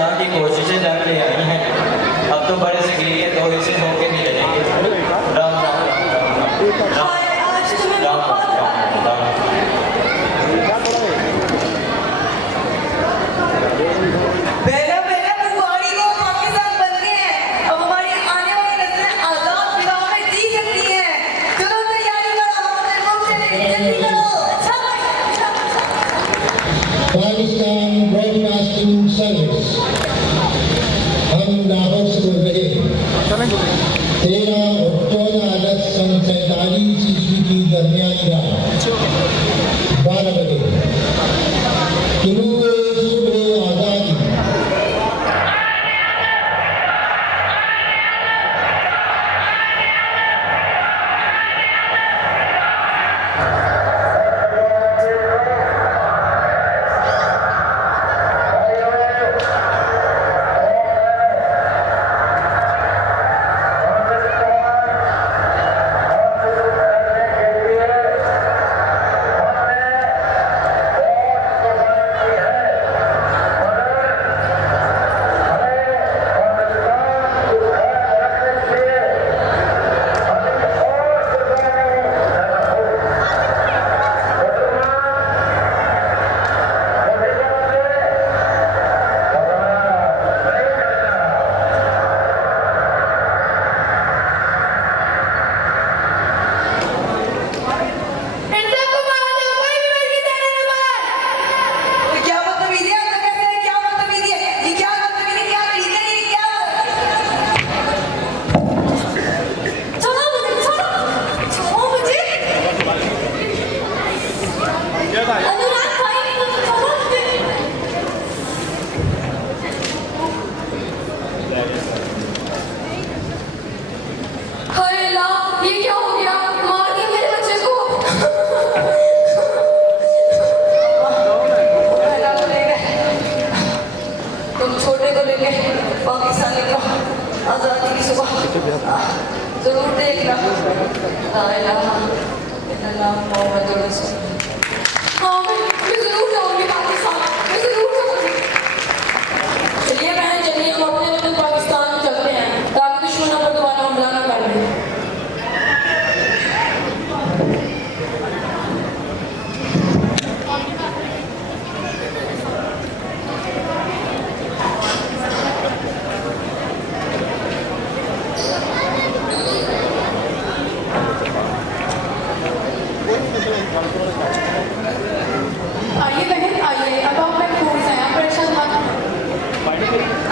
जहाँ की कोशिशें लग रही हैं, अब तो बड़े से गिर के 2 हिस्से होके नहीं चलेंगे। राम राम पाकिस्तान ब्रॉडकास्टिंग सर्विस हम लाहौर से बोल रहे हैं। 13 और 14 अगस्त सन 47 ईस्वी की दरमियानी रात 12 बजे तुलूए सुबह आज़ादी जरूर देखना। हाँ मैं जरूर जाऊंगी पाकिस्तान, मैं जरूर जाऊंगी। चलिए बहन चलिए, हम अपने अपने पाकिस्तान में चलते हैं ताकि दुश्मनों पर दोबारा हमला न कर ले। आइए बहन आइए, अब आप महफूज हैं, आप परेशान मत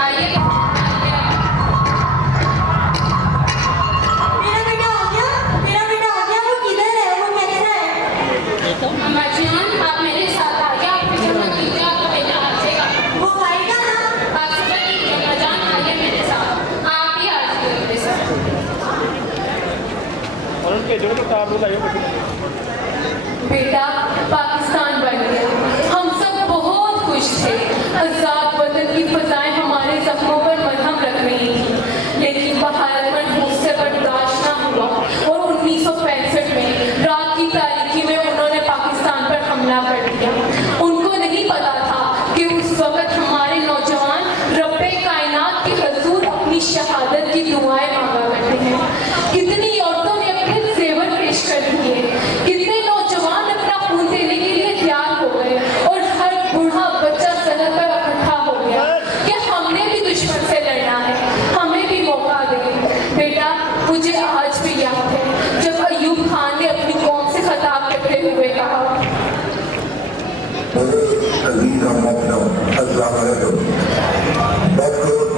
आइए। मेरा बेटा आ गया, वो किधर है, वो कैसा है? अम्मा जान आप मेरे साथ आइए, आप फिक्र मत कीजिए, आपका बेटा आ जाएगा। वो आएगा ना? आप फिक्र कीजिए अम्मा जान, आइए मेरे साथ, आप ही आ जाइए मेरे साथ। और उनके जो तार बताइए बेटा पाकिस्तान बन गया, हम सब बहुत खुश थे। आजाद वतन की फजाएं हमारे जख्मों पर मरहम रख रही थी, लेकिन बहारमन मुझसे बर्दाश्त न हुआ और 1965 में रात की तारीकी में उन्होंने पाकिस्तान पर हमला कर दिया। उनको नहीं पता था कि उस वक्त हमारे नौजवान रब्बे कायनात के हुजूर अपनी शहादत की दुआएं मांगा करते हैं। कितनी औरतों ने अपने जेवर पेश कर दिए, कितने नौजवान अपना खून देने के लिए तैयार हो गए और हर बूढ़ा बच्चा सड़क पर इकट्ठा हो गया कि हमने भी दुश्मन से लड़ना है, हमें भी मौका दें। बेटा मुझे आज भी याद है जब अयूब खान ने अपनी कौम से खिताब करते हुए कहा,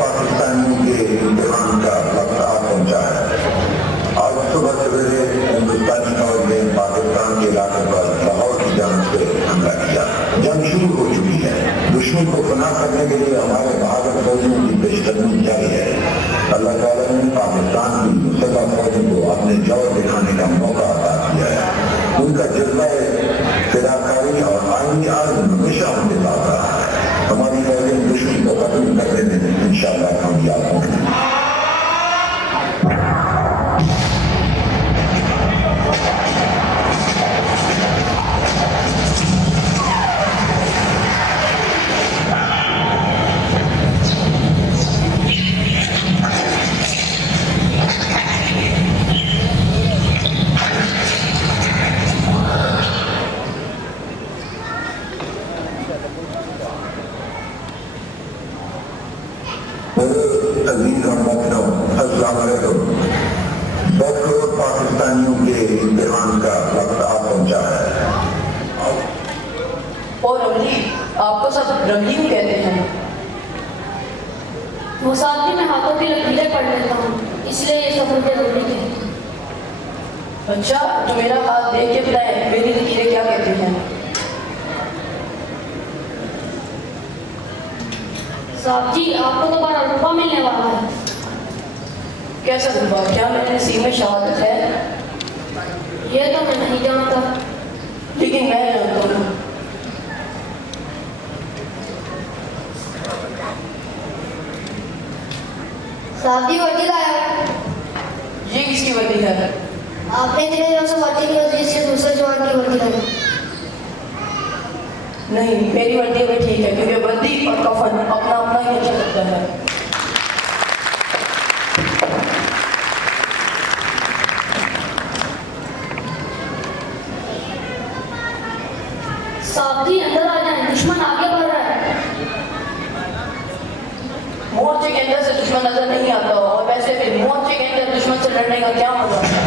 पाकिस्तानियों के इम्तिहान का वक्त आ पहुंचा है। आज सुबह सवेरे हिंदुस्तानी फौज ने पाकिस्तान के इलाके पर लाहौर की जानिब से हमला किया। जंग शुरू हो चुकी है। दुश्मन को पनाह करने के लिए हमारे बहादुर फौजियों की पेशकदमी जारी है। अल्लाह ताला ने पाकिस्तान की मुसल्लह फौजों को अपने जौहर दिखाने का मौका अता किया है। उनका जज्बा फिदाकारी और आईनी आज़म हमेशा उनके साथ रहा है। हमारी फौजें दुश्मन को खत्म करने में इंशाअल्लाह कामयाब होंगी। मेरे अजीज और मोहतरम, अस्सलाम वालेकुम। 10 करोड़ पाकिस्तानियों के इम्तिहान का वक्त आ पहुंचा है। और रमली, आपको सब रमली क्यों कहते हैं? वो साथ भी मैं हाथों की लकीरें पढ़ लेता हूँ, इसलिए ये सब मुझे रमली कहते हैं। अच्छा, तो मेरा हाथ देख के बताए मेरी लकीरें क्या कहती हैं? साहब जी, आपको तो 12 रुपया मिलने वाला है। कैसा दुआ? क्या मेरे नसीब में शहादत है? ये तो मैं नहीं जानता। लेकिन मैं जानता हूँ। साहब जी, वर्दी लाया। ये किसकी वर्दी है? आपने इतने दिनों से वर्दी की वजह से दूसरे जवान की वर्दी लाई। नहीं, मेरी वर्दी भी ठीक है, क्योंकि वर्दी और कफन अपना अपना ही अच्छा लगता है। साहब जी, अंदर आ जाएं, दुश्मन आगे बढ़ रहा है। मोर्चे के अंदर से दुश्मन नजर नहीं आता, और वैसे भी मोर्चे के अंदर दुश्मन से लड़ने का क्या मजा है?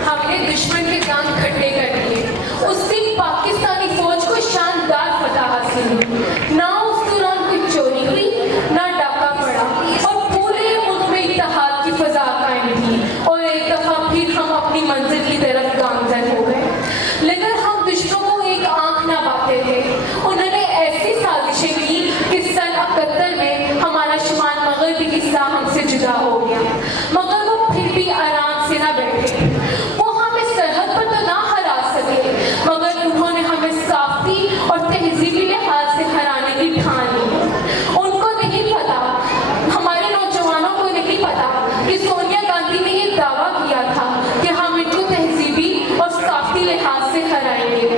हमने दुश्मन के काम खट्टे कर दिए। उस दिन पाकिस्तानी फौज को शानदार फतह हासिल हुई। ना उस दौरान कुछ चोरी हुई, ना डाका पड़ा, और पूरे मुल्क में इत्तेहाद की फजा कायम थी। और एक दफा फिर हम अपनी मंजिल की तरफ गामजन हो गए। लेकिन हम दुश्मनों को एक आंख ना बांधते थे। उन्होंने ऐसी साजिशें की कि सन 71 में हमारा शुमाल मगरबी हिस्सा हमसे जुदा हो गया, मगर वो फिर भी आराम से ना बैठे। वो हमें सरहद पर तो ना हरा सके, मगर उन्होंने हमें साफती और तहजीबी लिहाज से हराने की ठान ली। उनको नहीं पता, हमारे नौजवानों को नहीं पता कि सोनिया गांधी ने ये दावा किया था कि हम इनको तहजीबी और साफती लिहाज से हराएंगे।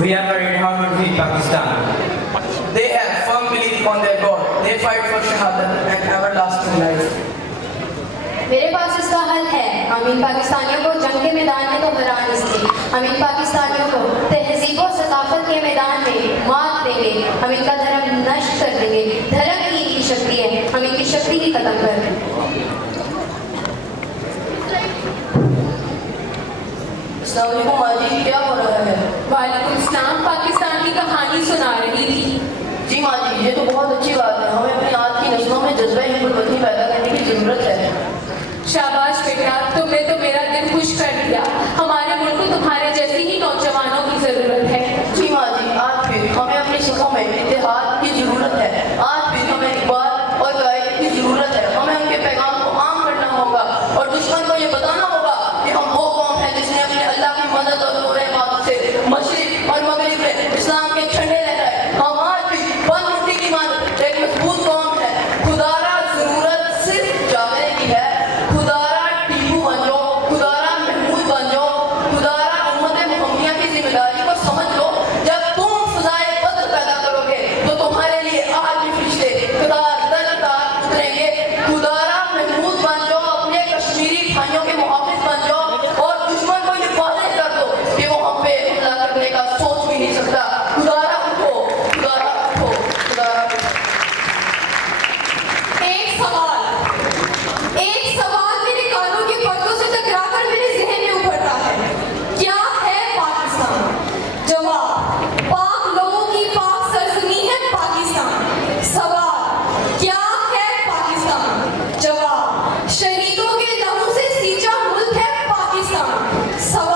We are very hard to free Pakistan. They have firm belief on their God. They fight for shahadat and everlasting life. मेरे पास इसका हल है। हम इन पाकिस्तानियों को जंग के मैदान में तो हरा नहीं सकते, हम इन पाकिस्तानियों को तहजीब और सकाफत के मैदान में मात देंगे। हम इनका धर्म नष्ट कर देंगे। धर्म ही इनकी शक्ति है, हम इनकी शक्ति ही खत्म कर देंगे। अस्सलाम वालेकुम माजी, क्या हो रहा है? वालेकुम सलाम। पाकिस्तान की कहानी सुना रही थी। जी माजी, ये तो बहुत अच्छी बात है। हमें अपनी आज की नस्लों में जज्बा हिम्मत पैदा करने की जरूरत है। शाबाश बेटा, तुमने तो मेरा दिल खुश कर दिया। हमारे मुल्क को तुम्हारे जैसे ही नौजवानों की जरूरत है। जी माजी, आज फिर हमें अपनी सफों में इत्तेहाद की जरूरत है। आज फिर हमें इकबाल और गायब की जरूरत है। हमें उनके पैगाम को आम करना होगा और दुश्मन को ये बताना होगा कि हम वो कौम है जिसने अपने अल्लाह की मदद और नूर इबादत से मशरिक और मगरिब में इस्लाम के झंडे लहराए। हम आज भी बंद मुट्ठी की मानद एक मजबूत कौम है। खुदारा जरूरत सिर्फ जागने की है। खुदारा टीपू बन जाओ, खुदारा महमूद बन जाओ, खुदारा उम्मत मुहम्मदिया की जिम्मेदारी को समझ लो। जब तुम फजाए बद्र पैदा करोगे तो तुम्हारे लिए आज भी फरिश्ते कतार दर कतार उतरेंगे। खुदारा महमूद बन जाओ, अपने कश्मीरी भाइयों के मुहाफिज बन जाओ और दुश्मन को ये वादे कर दो कि वो हम पे हमला करने का सोच भी नहीं सकता। खुदारा उठो, खुदारा उठो, खुदारा उठो। एक सवाल मेरे कानों के पर्दों से टकराकर मेरे जहन में उभरता है। क्या है पाकिस्तान? जवाब, पाक लोगों की पाक सरजमी है पाकिस्तान। सवाल, क्या है पाकिस्तान? जवाब, शहीदों के लहू से सींचा मुल्क है पाकिस्तान। सवाल,